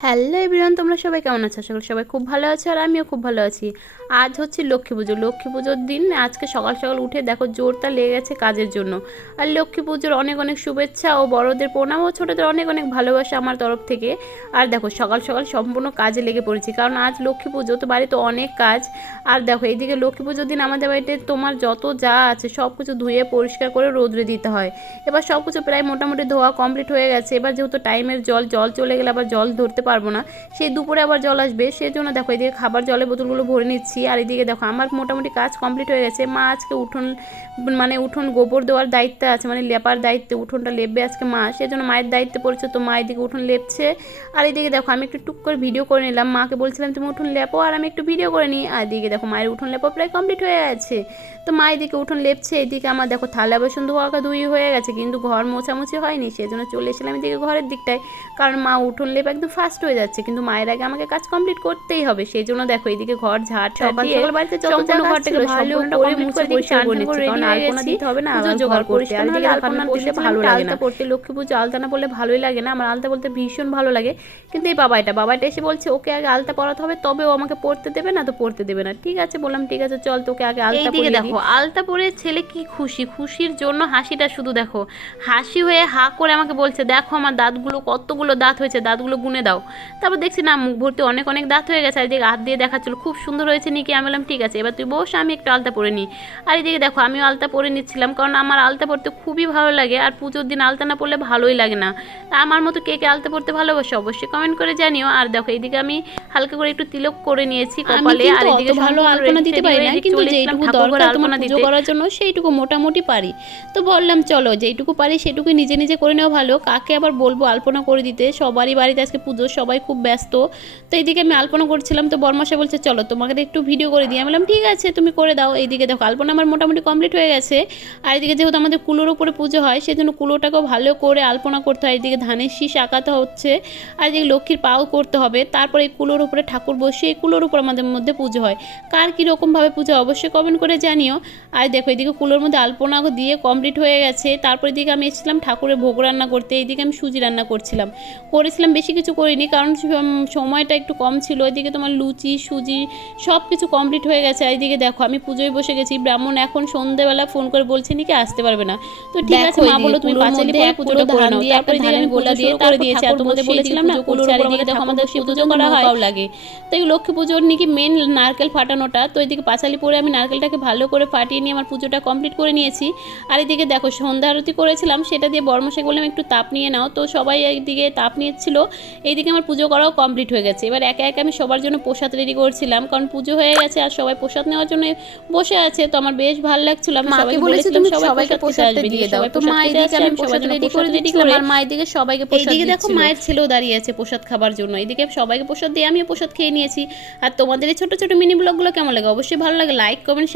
Hello everyone, তোমরা সবাই কেমন আছো? আশা করি সবাই খুব ভালো আছো আর আমিও খুব ভালো আছি। আজ হচ্ছে লক্ষ্মী পুজো। লক্ষ্মী পুজোর দিন আজকে সকাল সকাল উঠে দেখো জোরটা লেগে গেছে কাজের জন্য। আর লক্ষ্মী পুজোর অনেক অনেক শুভেচ্ছা ও বড়দের প্রণাম ও ছোটোদের অনেক অনেক ভালোবাসা আমার তরফ থেকে। আর দেখো সকাল সকাল সম্পূর্ণ কাজে লেগে পড়েছি, কারণ আজ লক্ষ্মী পুজো, তো বাড়িতে অনেক কাজ। আর দেখো এইদিকে লক্ষ্মী পুজোর দিন আমাদের বাড়িতে তোমার যত যা আছে সব কিছু ধুয়ে পরিষ্কার করে রোদ্রে দিতে হয়। এবার সব কিছু প্রায় মোটামুটি ধোয়া কমপ্লিট হয়ে গেছে। এবার যেহেতু টাইমের জল চলে গেলে আবার জল ধরতে পারবো না, সেই দুপুরে আবার জল আসবে, সেজন্য দেখো এদিকে খাবার জলের বোতলগুলো ভরে নিচ্ছি। আর এদিকে দেখো আমার মোটামুটি কাজ কমপ্লিট হয়ে গেছে। মা আজকে উঠোন গোবর দেওয়ার দায়িত্ব আছে, মানে লেপার দায়িত্বে, উঠোনটা লেপবে আজকে মা, সেজন্য মায়ের দায়িত্বে পড়েছে, তো মা এদিকে উঠোন লেপছে। আর এদিকে দেখো আমি একটু টুক করে ভিডিও করে নিলাম, মাকে বলছিলাম তুমি উঠোন লেপো আর আমি একটু ভিডিও করে নিই। আর এদিকে দেখো মায়ের উঠোন লেপা প্রায় কমপ্লিট হয়ে গেছে, তো মা এদিকে উঠোন লেপছে। এদিকে আমার দেখো থালা বাসন ধুই হয়ে গেছে, কিন্তু ঘর মোছামুছি হয়নি, সেজন্য চলে এসেছিলাম এদিকে ঘরের দিকটায়, কারণ মা উঠোন লেপ একদম ফাস্ট হয়ে যাচ্ছে, কিন্তু মায়ের আগে আমাকে কাজ কমপ্লিট করতেই হবে। সেই জন্য দেখো এইদিকে ঘর ঝাড় দিয়ে বাড়িতে সম্পূর্ণ ঘরটাকে ভালো করে মুছে পরিষ্কার করে নিচ্ছি, কারণ আলপনা দিতে হবে না, পুজো জোগাড় করতে। আর এদিকে আলপনা দিলে ভালো লাগে না, আলতা পড়তে, লক্ষ্মী পুজো আলতা না পড়লে ভালোই লাগে না। আমার আলতা বলতে ভীষণ ভালো লাগে, কিন্তু এই বাবাটা এসে বলছে ওকে আগে আলতা পরাতে হবে, তবে ও আমাকে পড়তে দেবে না, তো পড়তে দেবে না। ঠিক আছে বললাম, ঠিক আছে চল তোকে আগে আলতা পরিয়ে দিই। দেখো আলতা পরে ছেলে কি খুশি, খুশির জন্য হাসিটা শুধু দেখো, হাসি হয়ে হা করে আমাকে বলছে দেখো আমার দাঁতগুলো কতগুলো দাঁত হয়েছে, দাঁতগুলো গুনে দাও। তারপর দেখছি না মুখ ভর্তি অনেক অনেক দাঁত হয়ে গেছে। আর এদিকে হাত দিয়ে দেখাচ্ছিল খুব সুন্দর হয়েছে নাকি, আমি বললাম ঠিক আছে এবার তুই বস, আমি একটু আলতা পরে নিই। আর এদিকে দেখো আমিও আলতা পরে নিচ্ছিলাম, কারণ আমার আলতা পরতে খুবই ভালো লাগে, আর পুজোর দিন আলতা না পরলে ভালোই লাগে না। আমার মতো কে কে আলতা পরতে ভালোবাসে অবশ্যই কমেন্ট করে জানিও। আর দেখো এইদিকে আমি হালকা করে একটু তিলক করে নিয়েছি কপালে। আর এদিকে ভালো আলপনা দিতে পারি না, কিন্তু যেইটুকু দরকার তোমার পুজো করার জন্য সেইটুকু মোটামুটি পারি। তো বললাম চলো যেইটুকু পারি সেটুকুই নিজে নিজে করে নেওয়া ভালো, কাকে আবার বলবো আলপনা করে দিতে, সবারই বাড়িতে আজকে পুজো, সবাই খুব ব্যস্ত। তো এইদিকে আমি আলপনা করছিলাম, তো বরমশাই বলছে চলো তোমাকে একটু ভিডিও করে দিই। আমি বললাম ঠিক আছে তুমি করে দাও। এইদিকে দেখো আলপনা আমার মোটামুটি কমপ্লিট হয়ে গেছে। আর এদিকে যেহেতু আমাদের কুলোর উপরে পুজো হয়, সেজন্য কুলোটাকেও ভালো করে আলপনা করতে হয়। এদিকে ধানের শীষ আঁকাতে হচ্ছে, আর এদিকে লক্ষ্মীর পাও করতে হবে, তারপরে এই কুলোর উপরে ঠাকুর বসিয়ে এই কুলোর উপর আমাদের মধ্যে পুজো হয়। কার কীরকমভাবে পুজো অবশ্যই কমেন্ট করে জানিও। আর দেখো এদিকে কুলোর মধ্যে আলপনা দিয়ে কমপ্লিট হয়ে গেছে। তারপর এদিকে আমি এসেছিলাম ঠাকুরের ভোগ রান্না করতে। এইদিকে আমি সুজি রান্না করেছিলাম, বেশি কিছু করিনি, কারণ সময়টা একটু কম ছিল। এদিকে তোমার লুচি সুজি সব কিছু কমপ্লিট হয়ে গেছে। এইদিকে দেখো আমি পুজোয় বসে গেছি। ব্রাহ্মণ এখন সন্ধ্যেবেলা ফোন করে বলছে নাকি আসতে পারবে না, তো ঠিক আছে মা বলো তুমি পাঁচালি পরে পুজোটা করে নাও। তারপরে এদিকে আমি গোলা দিয়ে করে দিয়েছি। আর তোমাদের বলেছিলাম না কুলোর চারিদিকে দেখো আমাদের পুজো করা হয় লাগে, তো এই লক্ষ্মী পুজোর নাকি মেন নারকেল ফাটানোটা। তো এদিকে পাঁচালি পরে আমি নারকেলটাকে ভালো করে ফাটিয়ে নিয়ে আমার পুজোটা কমপ্লিট করে নিয়েছি। আর এদিকে দেখো সন্ধ্যা আরতি করেছিলাম, সেটা দিয়ে বর্মশাই বললাম একটু তাপ নিয়ে নাও, তো সবাই একদিকে তাপ নিচ্ছিল। এইদিকে আমার পুজো করাও কমপ্লিট হয়ে গেছে। এবার একে একে আমি সবার জন্য প্রসাদ রেডি করছিলাম, কারণ পুজো হয়ে গেছে আর সবাই প্রসাদ নেওয়ার জন্য বসে আছে, তো আমার বেশ ভালো লাগছিল। আমি সবাইকে বলেছিলাম সবাইকে প্রসাদ দিয়ে দাও, তো মা এদিকে আমি প্রসাদ রেডি করে আর মা এদিকে সবাইকে প্রসাদ দিচ্ছিল। এইদিকে দেখো মায়ের ছেলেও দাঁড়িয়ে আছে প্রসাদ খাবার জন্য। এদিকে সবাইকে প্রসাদ দিয়ে আমিও প্রসাদ খেয়ে নিয়েছি। আর তোমাদের এই ছোট ছোট মিনি ব্লগগুলো কেমন লাগে অবশ্যই ভালো লাগে, লাইক কমেন্ট